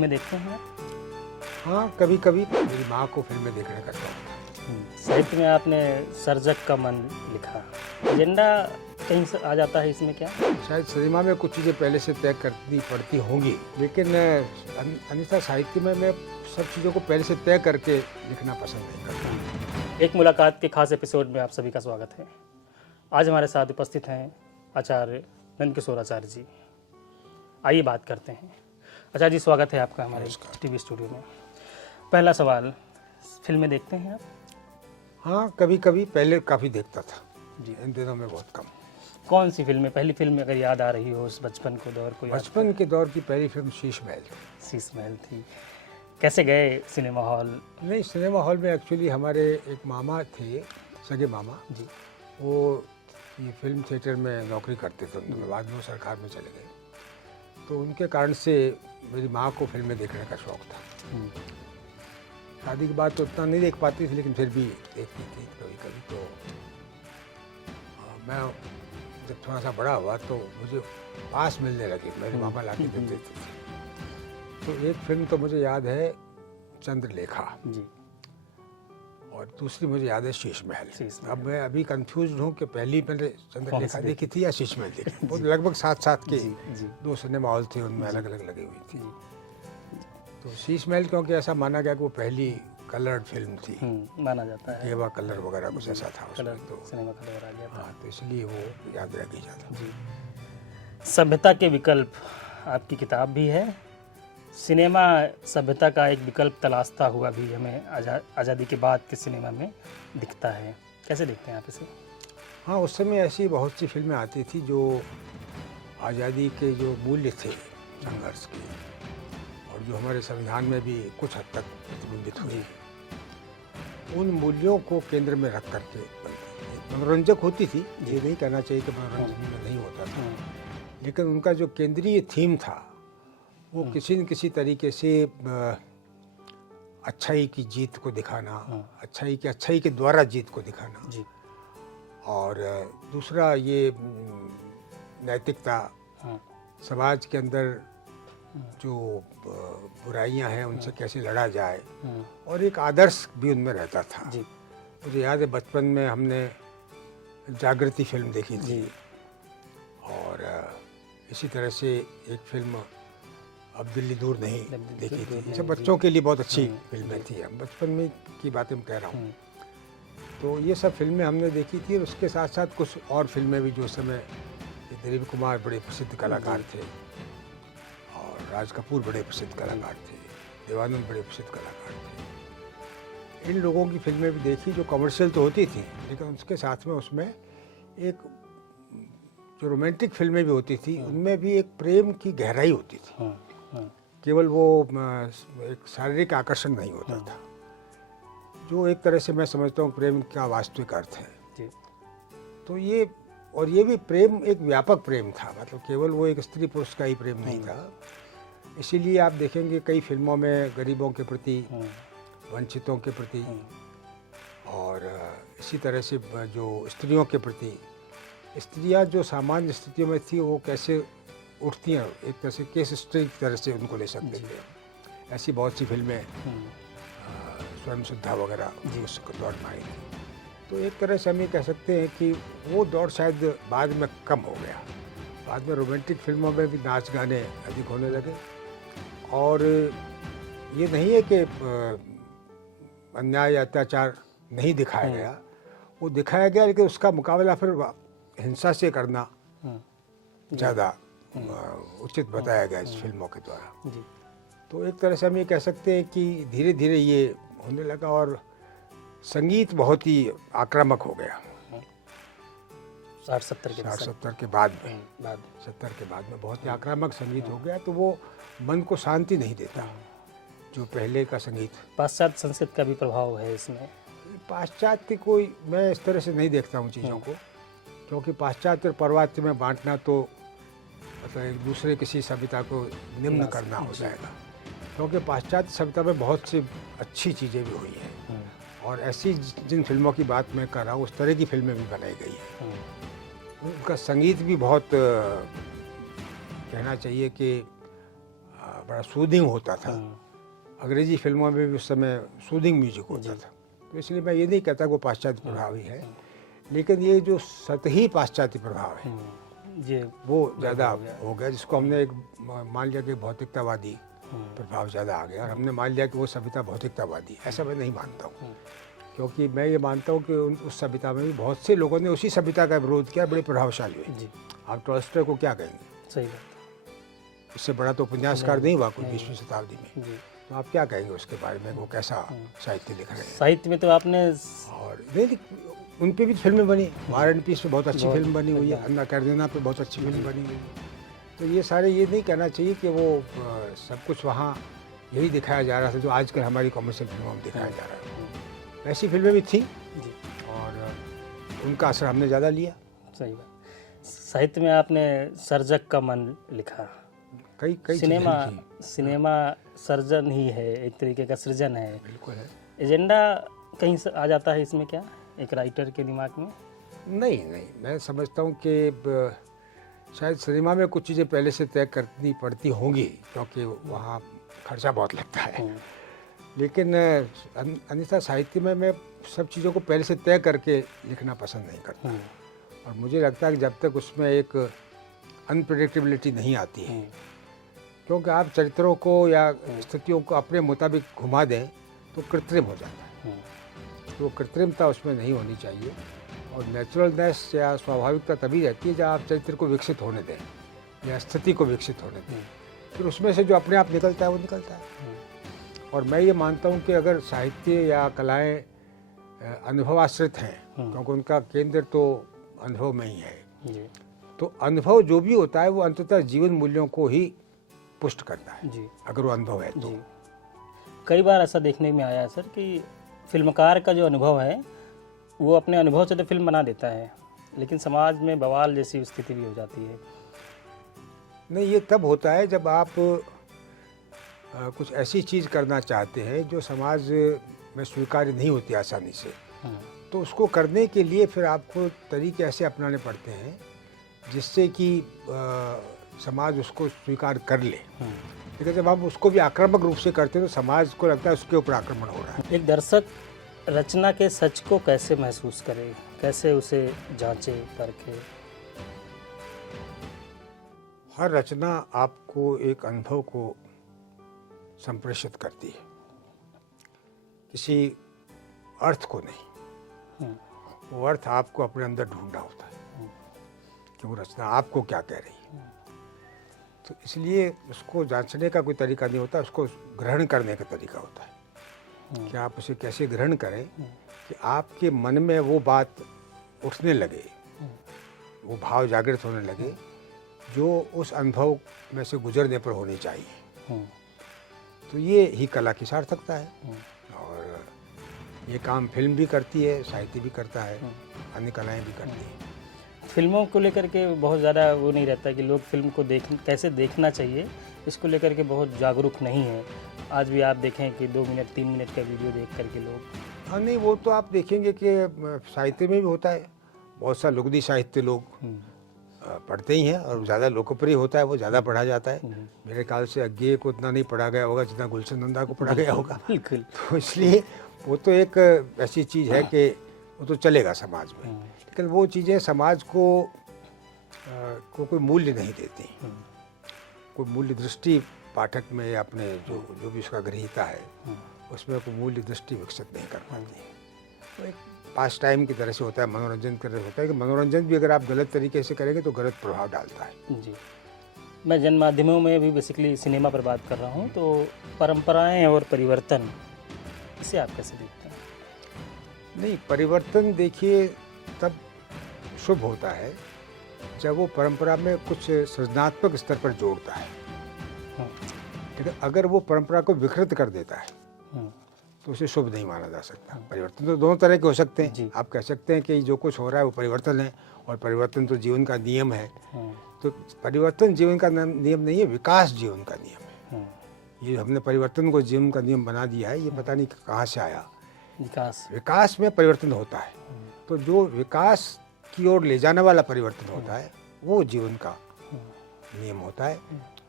फिल्में देखते हैं आप? हाँ, कभी कभी मेरी माँ को फिल्में देखने का शौक था। साहित्य में आपने सर्जक का मन लिखा, एजेंडा कहीं से आ जाता है इसमें क्या? शायद सिनेमा में कुछ चीज़ें पहले से तय करनी पड़ती होंगी, लेकिन अन्यथा साहित्य में मैं सब चीज़ों को पहले से तय करके लिखना पसंद नहीं करता। एक मुलाकात के खास एपिसोड में आप सभी का स्वागत है। आज हमारे साथ उपस्थित हैं आचार्य नंदकिशोर आचार्य जी। आइए बात करते हैं। आचार्य जी, स्वागत है आपका हमारे टीवी स्टूडियो में। पहला सवाल, फिल्में देखते हैं आप? हाँ, कभी कभी पहले काफ़ी देखता था जी। इन दिनों में बहुत कम। कौन सी फिल्में, पहली फिल्म अगर याद आ रही हो उस बचपन को दौर को? बचपन के दौर की पहली फिल्म शीश महल। शीश महल थी। कैसे गए सिनेमा हॉल? नहीं, सिनेमा हॉल में एक्चुअली हमारे एक मामा थे, सगे मामा जी। वो ये फिल्म थिएटर में नौकरी करते थे, उनमें बाद में वो सरकार में चले गए, तो उनके कारण से मेरी माँ को फिल्में देखने का शौक था। शादी के बाद तो उतना नहीं देख पाती थी, लेकिन फिर भी देखती थी कभी कभी। तो मैं जब थोड़ा सा बड़ा हुआ तो मुझे पास मिलने लगे, मेरे मामा ला के देते थे। तो एक फिल्म तो मुझे याद है, चंद्रलेखा जी। और दूसरी मुझे याद है शीश महल। शीश महल। अब मैं अभी कंफ्यूज हूँ कि पहली मैंने चंद्रलेखा सी देखी थी या शीश महल देखी। वो लगभग साथ साथ के जी। दो सिनेमा हॉल थे, उनमें अलग अलग लगी हुई थी। जी। तो शीश महल क्योंकि ऐसा माना गया कि वो पहली कलर्ड फिल्म थी, माना जाता है। गेवा कलर वगैरह कुछ ऐसा था कलर, उसमें, तो सिनेमा कलर आ गया था। हाँ, तो इसलिए वो याद रह गई ज़्यादा। जी। सभ्यता के विकल्प आपकी किताब भी है। सिनेमा सभ्यता का एक विकल्प तलाशता हुआ भी हमें आज़ादी के बाद के सिनेमा में दिखता है। कैसे देखते हैं आप इसे? हाँ, उस समय ऐसी बहुत सी फिल्में आती थी जो आज़ादी के जो मूल्य थे संघर्ष के, और जो हमारे संविधान में भी कुछ हद तक प्रतिबिंबित हुई, उन मूल्यों को केंद्र में रख करके बनती थी। मनोरंजक होती थी, ये नहीं कहना चाहिए कि मनोरंजन में नहीं होता था, लेकिन उनका जो केंद्रीय थीम था वो किसी न किसी तरीके से अच्छाई की जीत को दिखाना, अच्छाई के द्वारा जीत को दिखाना। जी। और दूसरा ये नैतिकता, समाज के अंदर जो बुराइयां हैं उनसे कैसे लड़ा जाए, और एक आदर्श भी उनमें रहता था। जी। मुझे याद है बचपन में हमने जागृति फिल्म देखी थी, और इसी तरह से एक फिल्म अब दिल्ली दूर नहीं देखी थी। ये सब बच्चों के लिए बहुत अच्छी फिल्में थी, हम बचपन में की बातें मैं कह रहा हूँ। तो ये सब फिल्में हमने देखी थी, और उसके साथ साथ कुछ और फिल्में भी जो समय दिलीप कुमार बड़े प्रसिद्ध कलाकार थे, और राज कपूर बड़े प्रसिद्ध कलाकार थे, देवानंद बड़े प्रसिद्ध कलाकार थे। इन लोगों की फिल्में भी देखी जो कमर्शियल तो होती थी, लेकिन उसके साथ में उसमें एक जो रोमांटिक फिल्में भी होती थी, उनमें भी एक प्रेम की गहराई होती थी। केवल वो एक शारीरिक आकर्षण नहीं होता था, जो एक तरह से मैं समझता हूँ प्रेम का वास्तविक अर्थ है। जी। तो ये भी प्रेम एक व्यापक प्रेम था, मतलब केवल वो एक स्त्री पुरुष का ही प्रेम नहीं था। इसीलिए आप देखेंगे कई फिल्मों में गरीबों के प्रति, वंचितों के प्रति, और इसी तरह से जो स्त्रियों के प्रति, स्त्रियां जो सामान्य स्थितियों में थी वो कैसे उठती हैं, एक तरह से केस स्टडी की तरह से उनको ले सकते थे। ऐसी बहुत सी फिल्में स्वयं सुद्धा वगैरह उस दौर में आई थी। तो एक तरह से हम ये कह सकते हैं कि वो दौर शायद बाद में कम हो गया। बाद में रोमांटिक फिल्मों में भी नाच गाने अधिक होने लगे, और ये नहीं है कि अन्याय या अत्याचार नहीं दिखाया गया, वो दिखाया गया, लेकिन उसका मुकाबला फिर हिंसा से करना ज़्यादा उचित बताया गया इस फिल्मों के द्वारा। जी। तो एक तरह से हम ये कह सकते हैं कि धीरे धीरे ये होने लगा, और संगीत बहुत ही आक्रामक हो गया 60-70 के 60-70 के बाद में, 70 के बाद में बहुत ही आक्रामक संगीत हो गया। तो वो मन को शांति नहीं देता जो पहले का संगीत। पाश्चात्य संस्कृति का भी प्रभाव है इसमें? पाश्चात्य कोई, मैं इस तरह से नहीं देखता हूँ चीज़ों को, क्योंकि पाश्चात्य और पर्वात्य में बांटना तो मतलब एक दूसरे किसी सभ्यता को निम्न करना हो जाएगा, क्योंकि पाश्चात्य सभ्यता में बहुत सी अच्छी चीज़ें भी हुई हैं, और ऐसी जिन फिल्मों की बात मैं कर रहा हूँ उस तरह की फिल्में भी बनाई गई हैं। उनका संगीत भी बहुत कहना चाहिए कि बड़ा सूदिंग होता था। अंग्रेजी फिल्मों में भी उस समय सूदिंग म्यूजिक होता था। तो इसलिए मैं ये नहीं कहता कि वो पाश्चात्य प्रभाव ही है, लेकिन ये जो सतही पाश्चात्य प्रभाव है ये वो ज़्यादा हो गया, जिसको हमने एक मान लिया कि भौतिकतावादी प्रभाव ज़्यादा आ गया, और हमने मान लिया कि वो सभ्यता भौतिकतावादी। ऐसा मैं नहीं मानता हूँ, क्योंकि मैं ये मानता हूँ कि उस सभ्यता में भी बहुत से लोगों ने उसी सभ्यता का विरोध किया, बड़े प्रभावशाली हुए। आप टॉल्स्टॉय को क्या कहेंगे? सही बात। उससे बड़ा तो उपन्यासकार नहीं हुआ कोई 20वीं शताब्दी में। तो आप क्या कहेंगे उसके बारे में, वो कैसा साहित्य लिख रहे हैं? साहित्य में तो आपने और नहीं, उन पे भी फिल्में बनी। वार एंड पीस पे बहुत अच्छी फिल्म बनी हुई है, अन्ना कैरदेना पे बहुत अच्छी फिल्म बनी हुई है। तो ये सारे, ये नहीं कहना चाहिए कि वो सब कुछ वहाँ यही दिखाया जा रहा था जो आजकल हमारी कमर्शियल फिल्मों में दिखाया जा रहा है। ऐसी फिल्में भी थी और उनका असर हमने ज़्यादा लिया। सही बात। साहित्य में आपने सर्जक का मन लिखा। कई सिनेमा सर्जन ही है, एक तरीके का सृजन है। बिल्कुल है। एजेंडा कहीं से आ जाता है इसमें क्या, एक राइटर के दिमाग में? नहीं, मैं समझता हूँ कि शायद सिनेमा में कुछ चीज़ें पहले से तय करनी पड़ती होंगी, क्योंकि वहाँ खर्चा बहुत लगता है। लेकिन अन्यथा साहित्य में मैं सब चीज़ों को पहले से तय करके लिखना पसंद नहीं करता। और मुझे लगता है कि जब तक उसमें एक अनप्रेडिक्टेबिलिटी नहीं आती है, क्योंकि आप चरित्रों को या स्थितियों को अपने मुताबिक घुमा दें तो कृत्रिम हो जाता है। तो कृत्रिमता उसमें नहीं होनी चाहिए, और नेचुरलनेस या स्वाभाविकता तभी रहती है जब आप चरित्र को विकसित होने दें या स्थिति को विकसित होने दें, फिर उसमें से जो अपने आप निकलता है वो निकलता है। और मैं ये मानता हूँ कि अगर साहित्य या कलाएँ अनुभवाश्रित हैं, क्योंकि उनका केंद्र तो अनुभव में ही है, तो अनुभव जो भी होता है वो अंततः जीवन मूल्यों को ही पुष्ट करता है जी। अगर वो अनुभव है तो। कई बार ऐसा देखने में आया है सर कि फिल्मकार का जो अनुभव है वो अपने अनुभव से तो फिल्म बना देता है, लेकिन समाज में बवाल जैसी स्थिति भी हो जाती है। नहीं, ये तब होता है जब आप कुछ ऐसी चीज़ करना चाहते हैं जो समाज में स्वीकार्य नहीं होती आसानी से। तो उसको करने के लिए फिर आपको तरीके ऐसे अपनाने पड़ते हैं जिससे कि समाज उसको स्वीकार कर ले। लेकिन जब आप उसको भी आक्रामक रूप से करते हैं तो समाज को लगता है उसके ऊपर आक्रमण हो रहा है। एक दर्शक रचना के सच को कैसे महसूस करे, कैसे उसे जांचे परखे? हर रचना आपको एक अनुभव को संप्रेषित करती है, किसी अर्थ को नहीं। वो अर्थ आपको अपने अंदर ढूंढना होता है कि वो रचना आपको क्या कह रही है। तो इसलिए उसको जांचने का कोई तरीका नहीं होता, उसको ग्रहण करने का तरीका होता है कि आप उसे कैसे ग्रहण करें कि आपके मन में वो बात उठने लगे, वो भाव जागृत होने लगे जो उस अनुभव में से गुजरने पर होनी चाहिए। तो ये ही कला की सार्थकता है। और ये काम फिल्म भी करती है, साहित्य भी करता है, अन्य कलाएं भी करती हैं। फिल्मों को लेकर के बहुत ज़्यादा वो नहीं रहता कि लोग फिल्म को कैसे देखना चाहिए, इसको लेकर के बहुत जागरूक नहीं है। आज भी आप देखें कि 2 मिनट 3 मिनट का वीडियो देख करके लोग। हाँ, नहीं, वो तो आप देखेंगे कि साहित्य में भी होता है। बहुत सा लुगदी साहित्य लोग पढ़ते ही हैं, और ज़्यादा लोकप्रिय होता है, वो ज़्यादा पढ़ा जाता है। मेरे ख्याल से अज्ञेय को उतना नहीं पढ़ा गया होगा जितना गुलशन नंदा को पढ़ा गया होगा। बिल्कुल। तो इसलिए वो तो एक ऐसी चीज़ है कि वो तो चलेगा समाज में, लेकिन वो चीज़ें समाज को कोई मूल्य नहीं देती। कोई मूल्य दृष्टि पाठक में या अपने जो भी उसका ग्रहीता है उसमें कोई मूल्य दृष्टि विकसित नहीं कर पाती। तो एक पास टाइम की तरह से होता है, मनोरंजन की तरह से होता है कि मनोरंजन भी अगर आप गलत तरीके से करेंगे तो गलत प्रभाव डालता है। जी, मैं जन माध्यमों में भी बेसिकली सिनेमा पर बात कर रहा हूँ। तो परंपराएं और परिवर्तन, इसे आप कैसे देखते हैं? नहीं, परिवर्तन देखिए तब शुभ होता है जब वो परंपरा में कुछ सृजनात्मक स्तर पर जोड़ता है। लेकिन अगर वो परंपरा को विकृत कर देता है तो उसे शुभ नहीं माना जा सकता। परिवर्तन तो दोनों तरह के हो सकते हैं। आप कह सकते हैं कि जो कुछ हो रहा है वो परिवर्तन है, और परिवर्तन तो जीवन का नियम है। तो परिवर्तन जीवन का नियम नहीं है, विकास जीवन का नियम है। ये हमने परिवर्तन को जीवन का नियम बना दिया है, ये पता नहीं कहाँ से आया। विकास में परिवर्तन होता है, तो जो विकास की ओर ले जाने वाला परिवर्तन होता है वो जीवन का नियम होता है।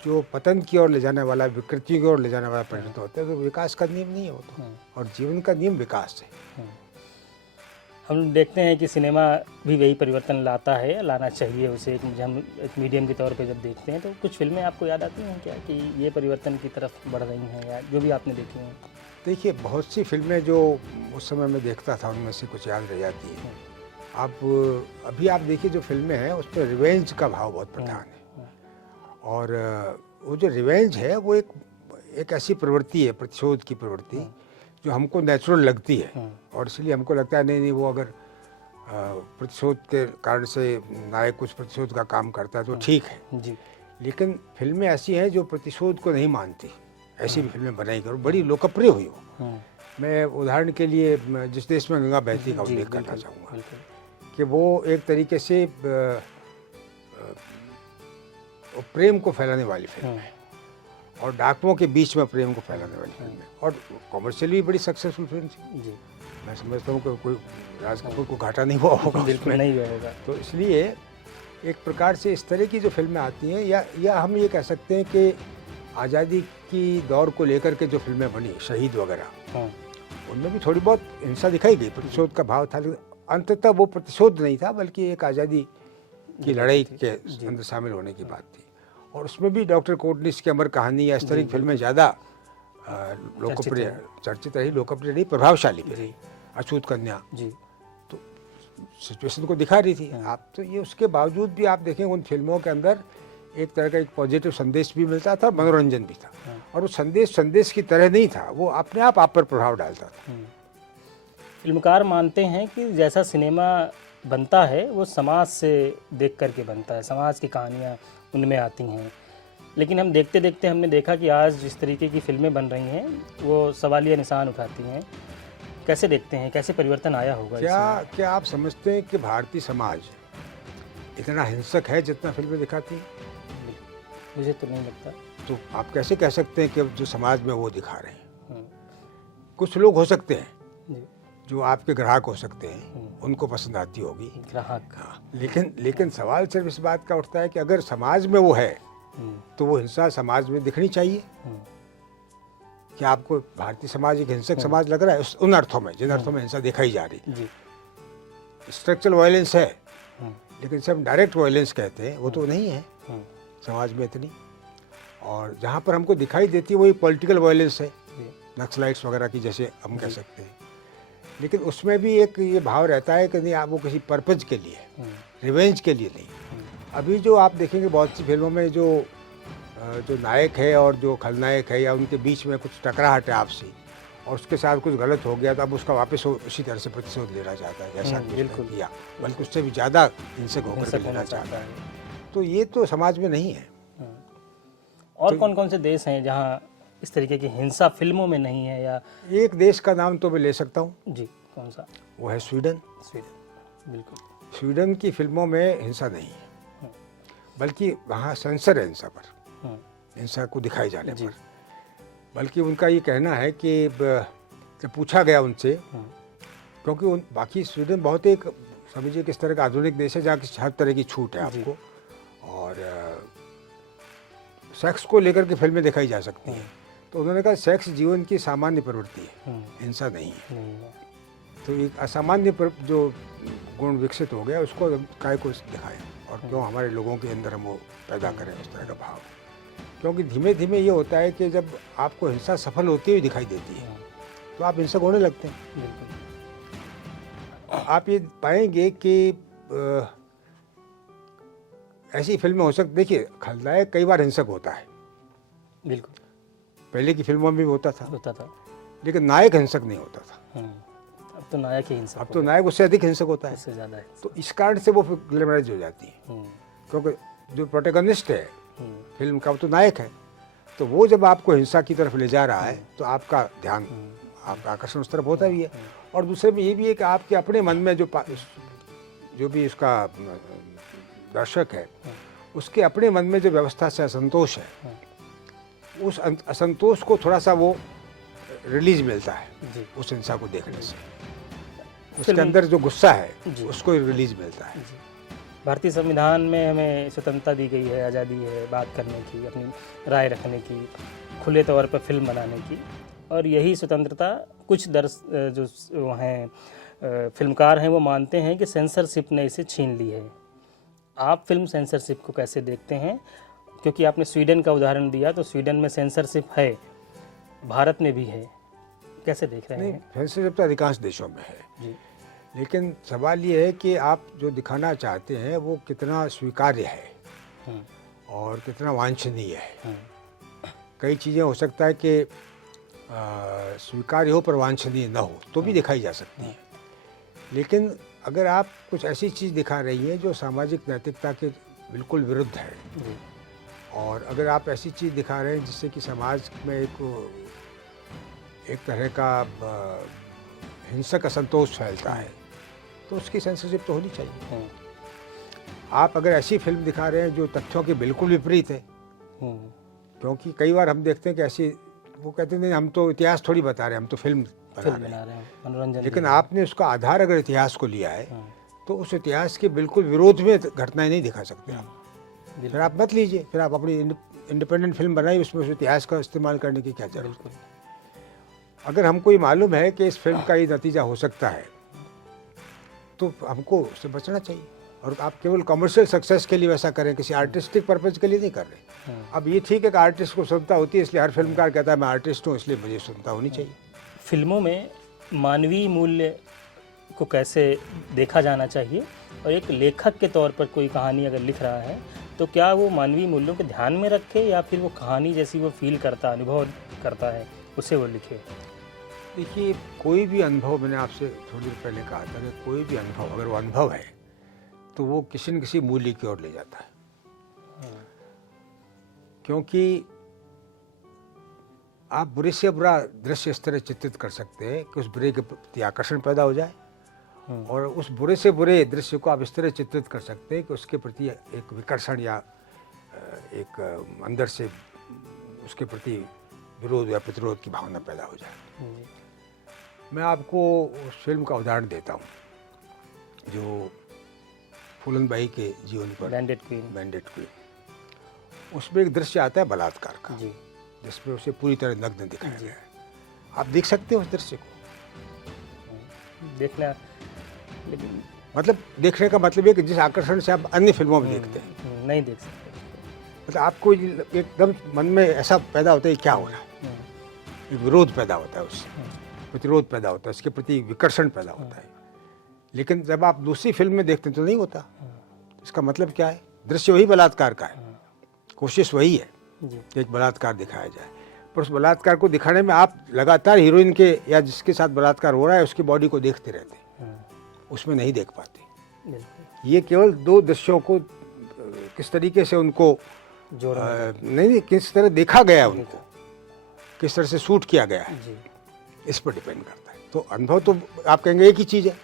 जो पतन की ओर ले जाने वाला, विकृति की ओर ले जाने वाला परिणत होता है, तो विकास का नियम नहीं है वो तो। और जीवन का नियम विकास है। हम देखते हैं कि सिनेमा भी वही परिवर्तन लाता है, लाना चाहिए उसे। हम एक मीडियम के तौर पे जब देखते हैं तो कुछ फिल्में आपको याद आती हैं क्या कि ये परिवर्तन की तरफ बढ़ रही हैं, या जो भी आपने देखी हैं? देखिए, बहुत सी फिल्में जो उस समय मैं देखता था उनमें से कुछ याद रह जाती हैं। आप अभी आप देखिए जो फिल्में हैं उसमें रिवेंज का भाव बहुत प्रधान है। और वो जो रिवेंज है वो एक ऐसी प्रवृत्ति है, प्रतिशोध की प्रवृत्ति, जो हमको नेचुरल लगती है। और इसलिए हमको लगता है नहीं वो अगर प्रतिशोध के कारण से नायक कुछ प्रतिशोध का काम करता है तो ठीक है जी। लेकिन फिल्में ऐसी हैं जो प्रतिशोध को नहीं मानती, ऐसी भी फिल्में बनाई करो, बड़ी लोकप्रिय हुई वो। मैं उदाहरण के लिए जिस देश में गंगा बहती का उल्लेख करना चाहूँगा कि वो एक तरीके से प्रेम को फैलाने वाली फिल्म है और डाकुओं के बीच में प्रेम को फैलाने वाली फिल्म है और कॉमर्शियली भी बड़ी सक्सेसफुल फिल्म थी जी। मैं समझता हूँ कि कोई राज कपूर को घाटा नहीं हुआ होगा, बिल्कुल नहीं हुआ होगा। तो इसलिए एक प्रकार से इस तरह की जो फिल्में आती हैं या हम ये कह सकते हैं कि आज़ादी की दौर को लेकर के जो फिल्में बनी, शहीद वगैरह, उनमें भी थोड़ी बहुत हिंसा दिखाई गई, प्रतिशोध का भाव था, लेकिन अंततः वो प्रतिशोध नहीं था बल्कि एक आज़ादी की लड़ाई के अंदर शामिल होने की बात थी। और उसमें भी डॉक्टर कोटनिस की अमर कहानी या इस तरह की फिल्में ज़्यादा लोकप्रिय, चर्चित रही, लोकप्रिय रही, प्रभावशाली भी रही। अछूत कन्या जी तो सिचुएशन को दिखा रही थी। आप तो ये उसके बावजूद भी आप देखें उन फिल्मों के अंदर एक तरह का एक पॉजिटिव संदेश भी मिलता था, मनोरंजन भी था। और वो संदेश की तरह नहीं था, वो अपने आप पर प्रभाव डालता था। फिल्मकार मानते हैं कि जैसा सिनेमा बनता है वो समाज से देख करके बनता है, समाज की कहानियाँ उनमें आती हैं। लेकिन हम देखते देखते हमने देखा कि आज जिस तरीके की फिल्में बन रही हैं वो सवालिया निशान उठाती हैं। कैसे देखते हैं, कैसे परिवर्तन आया होगा? क्या आप समझते हैं कि भारतीय समाज इतना हिंसक है जितना फिल्में दिखाती हैं? मुझे तो नहीं लगता। तो आप कैसे कह सकते हैं कि जो समाज में वो दिखा रहे हैं? कुछ लोग हो सकते हैं जो आपके ग्राहक हो सकते हैं, उनको पसंद आती होगी ग्राहक। हाँ, लेकिन सवाल सिर्फ इस बात का उठता है कि अगर समाज में वो है तो वो हिंसा समाज में दिखनी चाहिए। क्या आपको भारतीय समाज एक हिंसक समाज लग रहा है उन अर्थों में जिन अर्थों में हिंसा दिखाई जा रही? स्ट्रक्चरल वायलेंस है, लेकिन सब डायरेक्ट वायलेंस कहते हैं वो तो नहीं है समाज में इतनी। और जहाँ पर हमको दिखाई देती है वही पॉलिटिकल वायलेंस है, नक्सलाइट्स वगैरह की जैसे हम कह सकते हैं। लेकिन उसमें भी एक ये भाव रहता है कि नहीं आप वो किसी पर्पज के लिए, रिवेंज के लिए नहीं। अभी जो आप देखेंगे बहुत सी फिल्मों में जो नायक है और जो खलनायक है या उनके बीच में कुछ टकराहट है आपसी और उसके साथ कुछ गलत हो गया तो अब उसका वापस उसी तरह से प्रतिशोध लेना चाहता है जैसा बिल्कुल किया, बल्कि उससे भी ज़्यादा हिंसक होकर लेना चाहता है। तो ये तो समाज में नहीं है। और कौन कौन से देश हैं जहाँ इस तरीके की हिंसा फिल्मों में नहीं है? या एक देश का नाम तो मैं ले सकता हूँ जी, कौन सा? वो है स्वीडन। बिल्कुल। स्वीडन की फिल्मों में हिंसा नहीं है, बल्कि वहाँ सेंसर है हिंसा पर, हिंसा को दिखाए जाने पर। बल्कि उनका ये कहना है कि जब पूछा गया उनसे, क्योंकि बाकी स्वीडन बहुत एक समझिए किस तरह का आधुनिक देश है जहाँ हर तरह की छूट है आपको और सेक्स को लेकर के फिल्में दिखाई जा सकती हैं। तो उन्होंने कहा सेक्स जीवन की सामान्य प्रवृत्ति है, हिंसा नहीं है। तो एक असामान्य जो गुण विकसित हो गया उसको काय को दिखाया और क्यों हमारे लोगों के अंदर हम वो पैदा करें उस तरह का भाव। क्योंकि धीमे धीमे ये होता है कि जब आपको हिंसा सफल होती हुई दिखाई देती है तो आप हिंसक होने लगते हैं। आप ये पाएंगे कि ऐसी फिल्में हो सकती, देखिए खलनायक कई बार हिंसक होता है, बिल्कुल पहले की फिल्मों में भी होता था, लेकिन नायक हिंसक नहीं होता था। अब तो नायक ही हिंसक, अब तो नायक उससे अधिक हिंसक होता है, उससे ज़्यादा है। तो इस कारण से वो ग्लैमराइज हो जाती है। क्योंकि जो प्रोटैगनिस्ट है फिल्म का वो तो नायक है, तो वो जब आपको हिंसा की तरफ ले जा रहा है तो आपका ध्यान, आपका आकर्षण उस तरफ होता भी है। और दूसरे में ये भी है कि आपके अपने मन में जो भी उसका दर्शक है उसके अपने मन में जो व्यवस्था से असंतोष है, उस असंतोष को थोड़ा सा वो रिलीज मिलता है उस हिंसा को देखने से। उसके अंदर जो गुस्सा है उसको रिलीज मिलता है। भारतीय संविधान में हमें स्वतंत्रता दी गई है, आज़ादी है बात करने की, अपनी राय रखने की, खुले तौर पर फिल्म बनाने की, और यही स्वतंत्रता कुछ जो वो हैं फिल्मकार हैं वो मानते हैं कि सेंसरशिप ने इसे छीन ली है। आप फिल्म सेंसरशिप को कैसे देखते हैं? क्योंकि आपने स्वीडन का उदाहरण दिया, तो स्वीडन में सेंसरशिप है, भारत में भी है, कैसे देख रहे हैं? सेंसरशिप तो अधिकांश देशों में है जी। लेकिन सवाल ये है कि आप जो दिखाना चाहते हैं वो कितना स्वीकार्य है और कितना वांछनीय है। कई चीज़ें हो सकता है कि स्वीकार्य हो पर वांछनीय न हो तो भी दिखाई जा सकती है, लेकिन अगर आप कुछ ऐसी चीज़ दिखा रही हैं जो सामाजिक नैतिकता के बिल्कुल विरुद्ध है और अगर आप ऐसी चीज़ दिखा रहे हैं जिससे कि समाज में एक तरह का हिंसक असंतोष फैलता है तो उसकी सेंसरशिप तो होनी चाहिए। आप अगर ऐसी फिल्म दिखा रहे हैं जो तथ्यों के बिल्कुल विपरीत है, क्योंकि कई बार हम देखते हैं कि ऐसी वो कहते हैं हम तो इतिहास थोड़ी बता रहे हैं, हम तो फिल्म बना रहे हैं, मनोरंजन, लेकिन आपने उसका आधार अगर इतिहास को लिया है तो उस इतिहास के बिल्कुल विरोध में घटनाएं नहीं दिखा सकते आप। फिर आप मत लीजिए, फिर आप अपनी इंडिपेंडेंट फिल्म बनाइए, उसमें उस इतिहास का इस्तेमाल करने की क्या जरूरत है। अगर हमको ये मालूम है कि इस फिल्म का ये नतीजा हो सकता है तो हमको उससे बचना चाहिए। और आप केवल कमर्शियल सक्सेस के लिए वैसा करें, किसी आर्टिस्टिक पर्पज के लिए नहीं कर रहे। अब ये ठीक है कि आर्टिस्ट को सुनता होती है, इसलिए हर फिल्मकार कहता है मैं आर्टिस्ट हूँ इसलिए मुझे सुनता होनी चाहिए। फिल्मों में मानवीय मूल्य को कैसे देखा जाना चाहिए, और एक लेखक के तौर पर कोई कहानी अगर लिख रहा है तो क्या वो मानवीय मूल्यों को ध्यान में रखे या फिर वो कहानी जैसी वो फील करता, अनुभव करता है उसे वो लिखे? देखिए, कोई भी अनुभव, मैंने आपसे थोड़ी देर पहले कहा था कि कोई भी अनुभव अगर वो अनुभव है तो वो किसी न किसी मूल्य की ओर ले जाता है। क्योंकि आप बुरे से बुरा दृश्य इस तरह चित्रित कर सकते हैं कि उस बुरे के प्रति आकर्षण पैदा हो जाए, और उस बुरे से बुरे दृश्य को आप इस तरह चित्रित कर सकते हैं कि उसके प्रति एक विकर्षण या एक अंदर से उसके प्रति विरोध या प्रतिरोध की भावना पैदा हो जाए। मैं आपको उस फिल्म का उदाहरण देता हूँ जो फूलन बाई के जीवन पर, बैंडेड क्वीन। उसमें एक दृश्य आता है बलात्कार का, जी, जिसमें उसे पूरी तरह नग्न दिखाया गया है। आप देख सकते हो उस दृश्य को, देखना, लेकिन मतलब देखने का मतलब ये कि जिस आकर्षण से आप अन्य फिल्मों में देखते हैं नहीं देख सकते। मतलब आपको एकदम मन में ऐसा पैदा होता है क्या हो रहा है, एक विरोध पैदा होता है, उससे प्रतिरोध पैदा होता है, उसके प्रति विकर्षण पैदा होता है। लेकिन जब आप दूसरी फिल्म में देखते हैं तो नहीं होता। इसका मतलब क्या है? दृश्य वही बलात्कार का है, कोशिश वही है कि एक बलात्कार दिखाया जाए, पर उस बलात्कार को दिखाने में आप लगातार हीरोइन के या जिसके साथ बलात्कार हो रहा है उसकी बॉडी को देखते रहते हैं, उसमें नहीं देख पाते। ये केवल दो दृश्यों को किस तरीके से उनको नहीं किस तरह देखा गया है, उनको किस तरह से शूट किया गया है, इस पर डिपेंड करता है। तो अनुभव तो आप कहेंगे एक ही चीज़ है,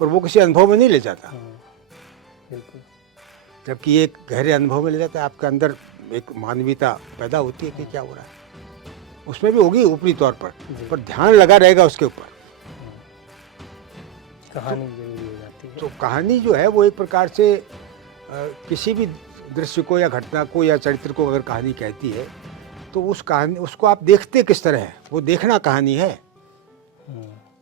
पर वो किसी अनुभव में नहीं ले जाता, जबकि ये एक गहरे अनुभव में ले जाता है। आपके अंदर एक मानवीयता पैदा होती है कि क्या हो रहा है, उसमें भी होगी ऊपरी तौर पर ध्यान लगा रहेगा उसके ऊपर। कहानी जरूरी हो जाती है। तो कहानी जो है वो एक प्रकार से किसी भी दृश्य को या घटना को या चरित्र को अगर कहानी कहती है तो उस कहानी उसको आप देखते किस तरह है, वो देखना कहानी है।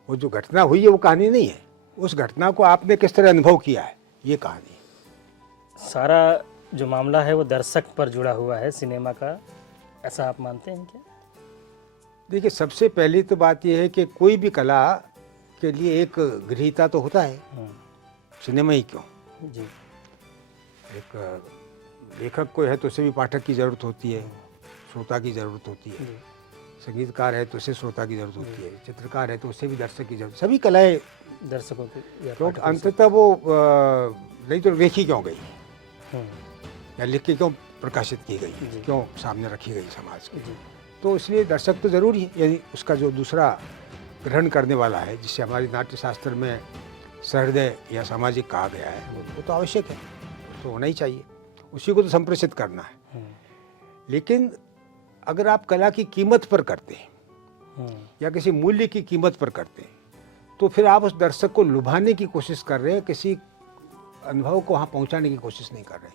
वो जो घटना हुई है वो कहानी नहीं है, उस घटना को आपने किस तरह अनुभव किया है, ये कहानी है। सारा जो मामला है वो दर्शक पर जुड़ा हुआ है सिनेमा का, ऐसा आप मानते हैं क्या? देखिए, सबसे पहली तो बात यह है कि कोई भी कला के लिए एक गृहीता तो होता है, सिनेमा ही क्यों। जी, एक लेखक कोई है तो उसे भी पाठक की ज़रूरत होती है, श्रोता की ज़रूरत होती है, संगीतकार है तो उसे श्रोता की ज़रूरत होती है, चित्रकार है तो उसे भी दर्शक की ज़रूरत, सभी कलाएं दर्शकों की। क्योंकि अंततः वो नहीं तो देखी क्यों गई या लिख के क्यों प्रकाशित की गई, क्यों सामने रखी गई समाज के, तो इसलिए दर्शक तो ज़रूरी है, यानी उसका जो दूसरा ग्रहण करने वाला है, जिससे हमारी नाट्य शास्त्र में सहृदय या सामाजिक कहा गया है, वो तो आवश्यक है, तो होना ही चाहिए, उसी को तो संप्रेषित करना है। लेकिन अगर आप कला की कीमत पर करते हैं या किसी मूल्य की कीमत पर करते हैं तो फिर आप उस दर्शक को लुभाने की कोशिश कर रहे हैं किसी अनुभव को वहाँ पहुँचाने की कोशिश नहीं कर रहे,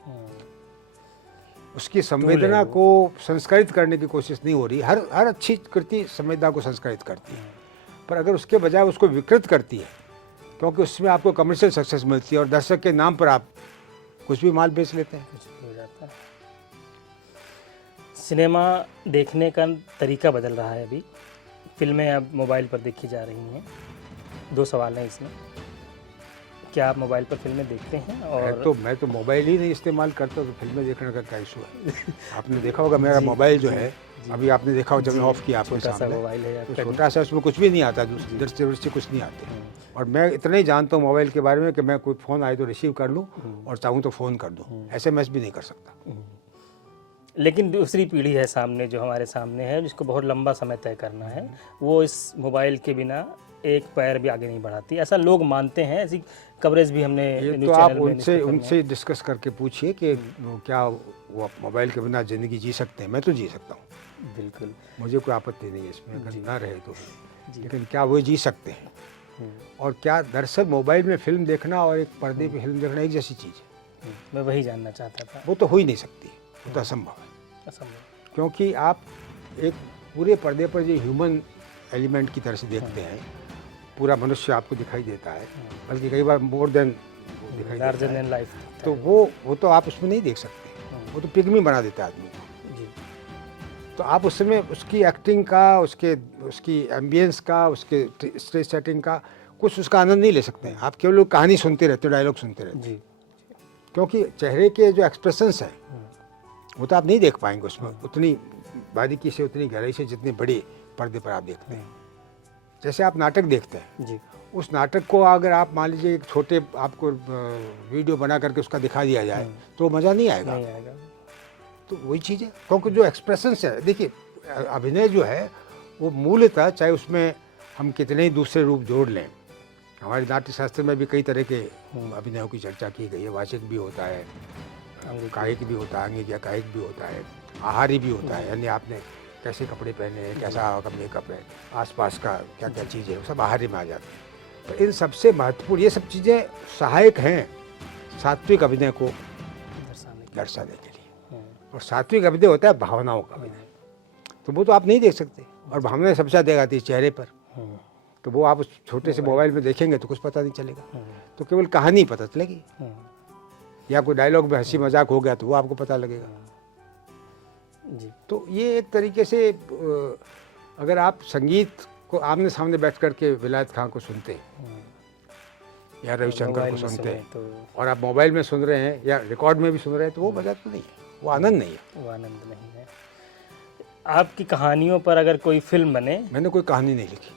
उसकी संवेदना को संस्कारित करने की कोशिश नहीं हो रही। हर अच्छी कृति संवेदना को संस्कारित करती है, पर अगर उसके बजाय उसको विकृत करती है, क्योंकि उसमें आपको कमर्शियल सक्सेस मिलती है और दर्शक के नाम पर आप कुछ भी माल बेच लेते हैं। कुछ भी हो जाता है। सिनेमा देखने का तरीका बदल रहा है अभी, फिल्में अब मोबाइल पर देखी जा रही हैं। 2 सवाल हैं इसमें, क्या आप मोबाइल पर फिल्में देखते हैं? और मैं तो मोबाइल ही नहीं इस्तेमाल करता, तो फिल्में देखने का क्या इशू है? आपने देखा होगा मेरा मोबाइल जो है, अभी आपने देखा हो जब मैं ऑफ किया आपके छोटा सा सामने, मोबाइल है तो आपका। छोटा सा, उसमें कुछ भी नहीं आता, दृश्य कुछ नहीं आते। और मैं इतना ही जानता हूँ मोबाइल के बारे में कि मैं कोई फ़ोन आए तो रिसीव कर लूँ और चाहूँ तो फ़ोन कर दूँ, SMS भी नहीं कर सकता। लेकिन दूसरी पीढ़ी है सामने, जो हमारे सामने है, जिसको बहुत लंबा समय तय करना है, वो इस मोबाइल के बिना एक पैर भी आगे नहीं बढ़ाती, ऐसा लोग मानते हैं। ऐसी कवरेज भी हमने ये न्यूज़ तो आप चैनल में उनसे डिस्कस करके पूछिए कि क्या वो मोबाइल के बिना ज़िंदगी जी सकते हैं। मैं तो जी सकता हूँ, बिल्कुल, मुझे कोई आपत्ति नहीं है इसमें, अगर ना रहे तो। लेकिन क्या वो जी सकते हैं? और क्या दरअसल मोबाइल में फिल्म देखना और एक पर्दे पे फिल्म देखना एक जैसी चीज़ है? मैं वही जानना चाहता था। वो तो हो ही नहीं सकती, वो तो असंभव है। असंभव। क्योंकि आप एक पूरे पर्दे पर जो ह्यूमन एलिमेंट की तरह से देखते हैं, पूरा मनुष्य आपको दिखाई देता है, बल्कि कई बार मोर देन दिखाई लार्जर देता है, देन लाइफ। तो वो तो आप उसमें नहीं देख सकते, वो तो पिग्मी बना देता है आदमी को। जी, तो आप उस समय उसकी एक्टिंग का, उसकी एम्बियंस का, उसके स्टेज सेटिंग का कुछ उसका आनंद नहीं ले सकते हैं। आप केवल कहानी सुनते रहते हो, डायलॉग सुनते रहते हो, जी, क्योंकि चेहरे के जो एक्सप्रेशंस हैं वो तो आप नहीं देख पाएंगे उसमें उतनी बारीकी से, उतनी गहराई से, जितने बड़े पर्दे पर आप देखते हैं। जैसे आप नाटक देखते हैं, जी, उस नाटक को अगर आप मान लीजिए एक छोटे आपको वीडियो बना करके उसका दिखा दिया जाए तो मज़ा नहीं आएगा। नहीं आएगा। तो वही चीज़ है, क्योंकि जो एक्सप्रेशंस है, देखिए अभिनय जो है वो मूलतः, चाहे उसमें हम कितने ही दूसरे रूप जोड़ लें, हमारे नाट्य शास्त्र में भी कई तरह के अभिनयों की चर्चा की गई है। वाचिक भी होता है, कायिक भी होता है, आंगिक या कायिक भी होता है, आहारी भी होता है, यानी आपने कैसे कपड़े पहने हैं, कैसा आपका मेकअप है, आसपास का क्या क्या चीज़ें हैं, वो सब आहारी में आ जाती है। तो इन सबसे महत्वपूर्ण ये सब चीज़ें सहायक हैं सात्विक अभिनय को दर्शाने के लिए। और सात्विक अभिनय होता है भावनाओं का अभिनय, तो वो तो आप नहीं देख सकते। और भावनाएं सबसे ज़्यादा आती है चेहरे पर, तो वो आप उस छोटे से मोबाइल में देखेंगे तो कुछ पता नहीं चलेगा, तो केवल कहानी पता चलेगी, या कोई डायलॉग में हंसी मजाक हो गया तो वो आपको पता लगेगा। जी, तो ये एक तरीके से अगर आप संगीत को आमने सामने बैठ कर के विलायत खां को सुनते या रविशंकर को सुनते तो और आप मोबाइल में सुन रहे हैं या रिकॉर्ड में भी सुन रहे हैं, तो वो मजा तो नहीं है, वो आनंद नहीं है। वो आनंद नहीं है। आपकी कहानियों पर अगर कोई फिल्म बने, मैंने कोई कहानी नहीं लिखी,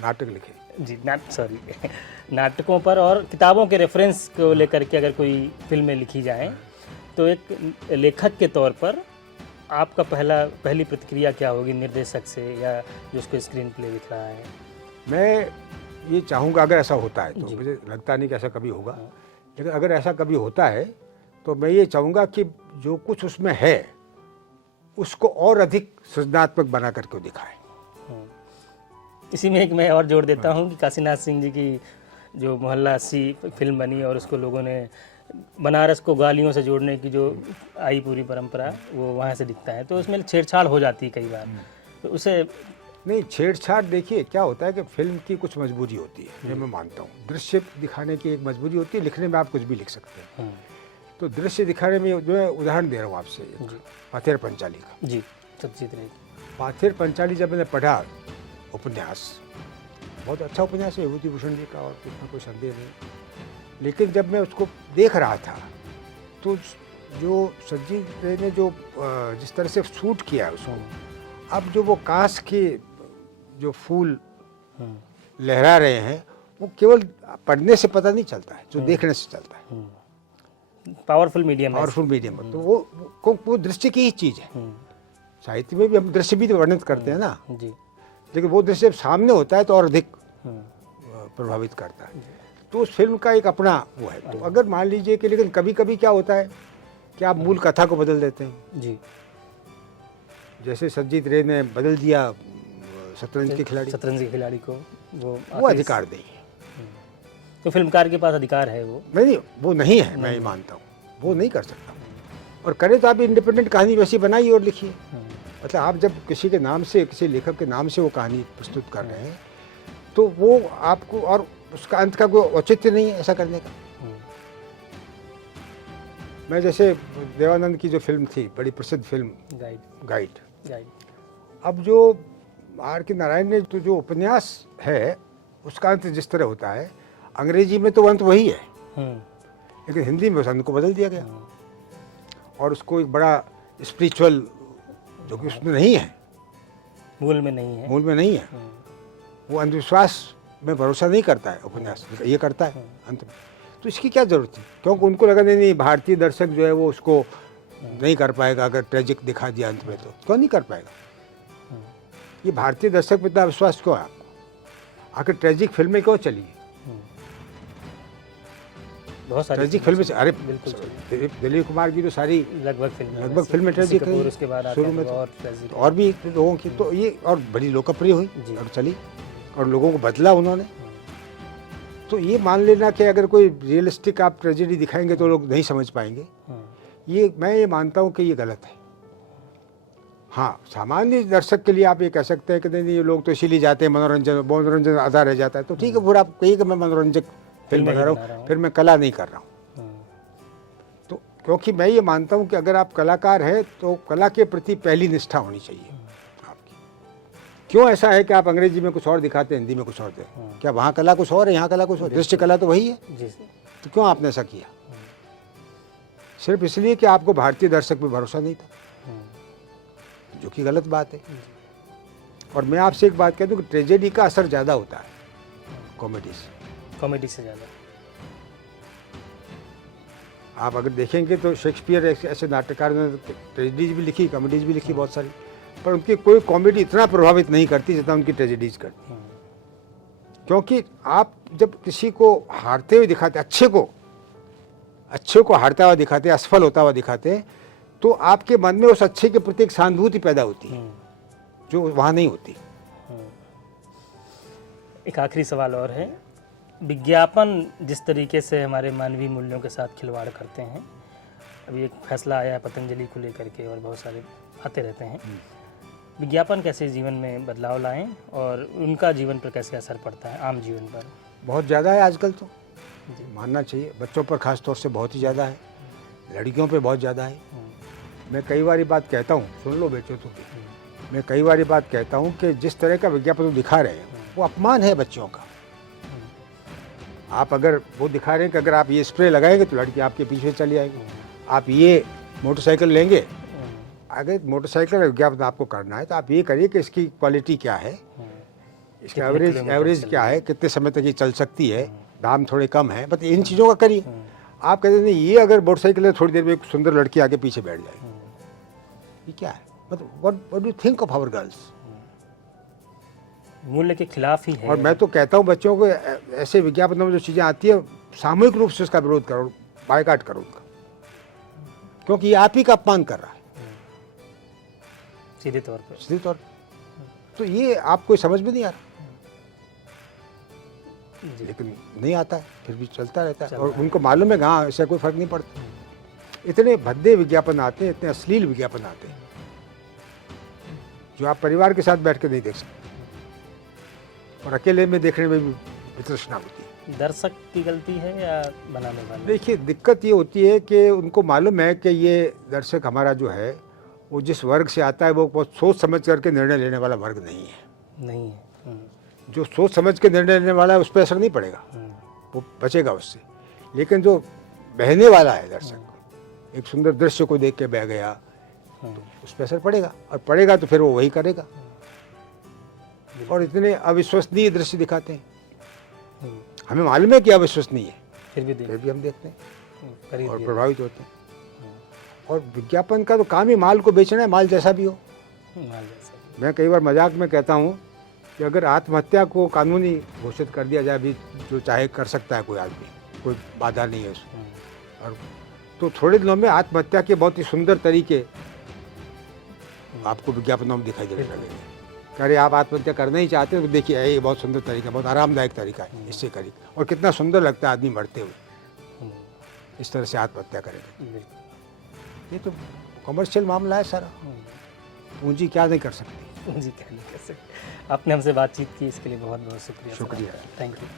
नाटक लिखे। जी, नाटकों पर और किताबों के रेफरेंस को लेकर के अगर कोई फिल्में लिखी जाएं, तो एक लेखक के तौर पर आपका पहली प्रतिक्रिया क्या होगी निर्देशक से, या जो उसको स्क्रीन प्ले लिख रहा है? मैं ये चाहूँगा अगर ऐसा होता है, तो मुझे लगता नहीं कि ऐसा कभी होगा, लेकिन अगर ऐसा कभी होता है तो मैं ये चाहूँगा कि जो कुछ उसमें है उसको और अधिक सृजनात्मक बना करके दिखाएं। इसी में एक मैं और जोड़ देता हूँ कि काशीनाथ सिंह जी की जो मोहल्ला 80 फिल्म बनी और उसको लोगों ने बनारस को गालियों से जोड़ने की जो आई पूरी परंपरा, वो वहाँ से दिखता है, तो उसमें छेड़छाड़ हो जाती है कई बार, तो उसे नहीं छेड़छाड़, देखिए क्या होता है कि फिल्म की कुछ मजबूरी होती है, ये मैं मानता हूँ। दृश्य दिखाने की एक मजबूरी होती है, लिखने में आप कुछ भी लिख सकते हैं। तो दृश्य दिखाने में जो है, उदाहरण दे रहा हूँ आपसे, पाथेर पंचाली का। जी, सत्यजीत रे। पाथेर पंचाली जब मैंने पढ़ा उपन्यास, बहुत अच्छा उपन्यास है विभूति भूषण जी का, और उसमें कोई संदेह नहीं। लेकिन जब मैं उसको देख रहा था तो जो सत्यजीत रे ने जो जिस तरह से शूट किया है उसको, अब जो वो कांच के जो फूल लहरा रहे हैं, वो केवल पढ़ने से पता नहीं चलता है, जो देखने से चलता है। पावरफुल मीडियम है। पावरफुल मीडियम, तो वो दृश्य की ही चीज़ है। साहित्य में भी हम दृश्य भी तो वर्णित करते हैं ना जी, लेकिन वो दृश्य सामने होता है तो और अधिक प्रभावित करता है। तो उस फिल्म का एक अपना वो है। तो अगर मान लीजिए कि, लेकिन कभी कभी क्या होता है कि आप मूल कथा को बदल देते हैं। जी, जैसे सत्यजीत रे ने बदल दिया शतरंज के खिलाड़ी, शतरंज के खिलाड़ी को, वो अधिकार नहीं है। तो फिल्मकार के पास अधिकार है वो? नहीं, वो नहीं है, मैं ये मानता हूँ, वो नहीं कर सकता। और करे तो आप इंडिपेंडेंट कहानी वैसी बनाइए और लिखिए। मतलब आप जब किसी के नाम से, किसी लेखक के नाम से वो कहानी प्रस्तुत कर रहे हैं, तो वो आपको, और उसका अंत का कोई औचित्य नहीं है ऐसा करने का। मैं जैसे देवानंद की जो फिल्म थी, बड़ी प्रसिद्ध फिल्म गाइड, अब जो आर के नारायण ने तो जो उपन्यास है उसका अंत जिस तरह होता है, अंग्रेजी में तो अंत वही है, लेकिन हिंदी में उस अंत को बदल दिया गया और उसको एक बड़ा स्पिरिचुअल, जो कि उसमें नहीं है, मूल में नहीं है, वो अंधविश्वास में भरोसा नहीं करता है उपन्यास, ये करता है अंत में। तो इसकी क्या जरूरत थी? क्योंकि उनको लगा नहीं भारतीय दर्शक जो है वो उसको नहीं कर पाएगा, अगर ट्रेजिक दिखा दिया अंत में तो क्यों नहीं कर पाएगा? ये भारतीय दर्शक पे इतना विश्वास क्यों है आपको? आखिर ट्रेजिक फिल्में क्यों चली? बहुत सारी ट्रेजिक फिल्में, अरे बिल्कुल दिलीप कुमार की तो सारी लगभग फिल्में ट्रेजिक रही, उसके बाद शुरू में और भी लोगों की, तो ये और बड़ी लोकप्रिय हुई और चली और लोगों को बदला उन्होंने। तो ये मान लेना कि अगर कोई रियलिस्टिक आप ट्रेजेडी दिखाएंगे तो लोग नहीं समझ पाएंगे, ये मैं ये मानता हूँ कि ये गलत है। हाँ, सामान्य दर्शक के लिए आप ये कह सकते हैं कि नहीं ये लोग तो इसीलिए जाते हैं, मनोरंजन आधा रह जाता है, तो ठीक है, फिर आप कहिए कि मैं मनोरंजक फिल्म बना रहा हूँ, फिर मैं कला नहीं कर रहा हूँ। तो क्योंकि मैं ये मानता हूँ कि अगर आप कलाकार हैं तो कला के प्रति पहली निष्ठा होनी चाहिए आपकी। क्यों ऐसा है कि आप अंग्रेजी में कुछ और दिखाते हैं, हिंदी में कुछ और दें? क्या वहाँ कला कुछ और है, यहाँ कला कुछ और? दृश्य कला तो वही है, तो क्यों आपने ऐसा किया? सिर्फ इसलिए कि आपको भारतीय दर्शक पे भरोसा नहीं था, जो कि गलत बात है। और मैं आपसे एक बात कह दूं कि ट्रेजेडी का असर ज़्यादा होता है कॉमेडी से ज़्यादा। आप अगर देखेंगे तो शेक्सपियर ऐसे नाटककार ने ट्रेजेडीज भी लिखी, कॉमेडीज भी लिखी बहुत सारी, पर उनकी कोई कॉमेडी इतना प्रभावित नहीं करती जितना उनकी ट्रेजेडीज करती। क्योंकि आप जब किसी को हारते हुए दिखाते, अच्छे को हारता हुआ दिखाते, असफल होता हुआ दिखाते, तो आपके मन में उस अच्छे के प्रति एक सहानुभूति पैदा होती है जो वहाँ नहीं होती। एक आखिरी सवाल और है, विज्ञापन जिस तरीके से हमारे मानवीय मूल्यों के साथ खिलवाड़ करते हैं, अभी एक फैसला आया है पतंजलि को लेकर के और बहुत सारे आते रहते हैं, विज्ञापन कैसे जीवन में बदलाव लाएं और उनका जीवन पर कैसे असर पड़ता है, आम जीवन पर? बहुत ज़्यादा है आजकल, तो मानना चाहिए, बच्चों पर खास तौर से बहुत ही ज़्यादा है, लड़कियों पे बहुत ज़्यादा है। मैं कई बार बात कहता हूँ, सुन लो बेचो तो, मैं कई बार बात कहता हूँ कि जिस तरह का विज्ञापन दिखा रहे हैं वो अपमान है बच्चों का। आप अगर वो दिखा रहे हैं कि अगर आप ये स्प्रे लगाएंगे तो लड़की आपके पीछे चली आएगी, आप ये मोटरसाइकिल लेंगे, अगर मोटरसाइकिल विज्ञापन आपको करना है तो आप ये करिए कि इसकी क्वालिटी क्या है, इसका एवरेज क्या है, कितने समय तक ये चल सकती है, दाम थोड़े कम है, बस इन चीज़ों का करिए। आप कहते नहीं ये अगर मोटरसाइकिल है थोड़ी देर में एक सुंदर लड़की आगे पीछे बैठ जाएगी, ये क्या है? मतलब what do you think of our girls? मूल्य के खिलाफ ही है। और मैं तो कहता हूँ बच्चों को ऐसे विज्ञापनों में जो चीज़ें आती है सामूहिक रूप से उसका विरोध करो, बायकॉट करो उनका, क्योंकि ये आप ही का अपमान कर रहा है सीधे तौर पर। तो ये आपको समझ में नहीं आ रहा, लेकिन नहीं आता है, फिर भी चलता रहता है। और उनको मालूम है हाँ इससे कोई फर्क नहीं पड़ता। इतने भद्दे विज्ञापन आते हैं, इतने अश्लील विज्ञापन आते हैं जो आप परिवार के साथ बैठ के नहीं देख सकते और अकेले में देखने में भी वितृष्णा होती है। दर्शक की गलती है या बनाने वाले? देखिए, दिक्कत ये होती है कि उनको मालूम है कि ये दर्शक हमारा जो है वो जिस वर्ग से आता है वो बहुत सोच समझ करके निर्णय लेने वाला वर्ग नहीं है। जो सोच समझ के निर्णय लेने वाला है उस पर असर नहीं पड़ेगा, वो बचेगा उससे। लेकिन जो बहने वाला है दर्शक, एक सुंदर दृश्य को देख के बह गया तो उस पर असर पड़ेगा, और पड़ेगा तो फिर वो वही करेगा। और इतने अविश्वसनीय दृश्य दिखाते हैं, हमें मालूम है कि अविश्वसनीय है, फिर भी हम देखते हैं और प्रभावित होते हैं। और विज्ञापन का तो काम ही माल को बेचना है, माल जैसा भी हो। मैं कई बार मजाक में कहता हूँ कि अगर आत्महत्या को कानूनी घोषित कर दिया जाए, भी जो चाहे कर सकता है कोई आदमी, कोई बाधा नहीं है उसमें, और तो थोड़े दिनों में आत्महत्या के बहुत ही सुंदर तरीके आपको विज्ञापनों में दिखाई देने लगेंगे। कि अरे आप आत्महत्या करना ही चाहते हो तो देखिए ये बहुत सुंदर तरीका, बहुत आरामदायक तरीका है, इससे करिए। और कितना सुंदर लगता है आदमी मरते हुए, हम्म, इस तरह से आत्महत्या करेंगे। बिल्कुल। ये तो कमर्शियल मामला है सारा, पूंजी क्या नहीं कर सकती। जी, क्या नहीं कर सकते। आपने हमसे बातचीत की, इसके लिए बहुत बहुत शुक्रिया। शुक्रिया। Thank you.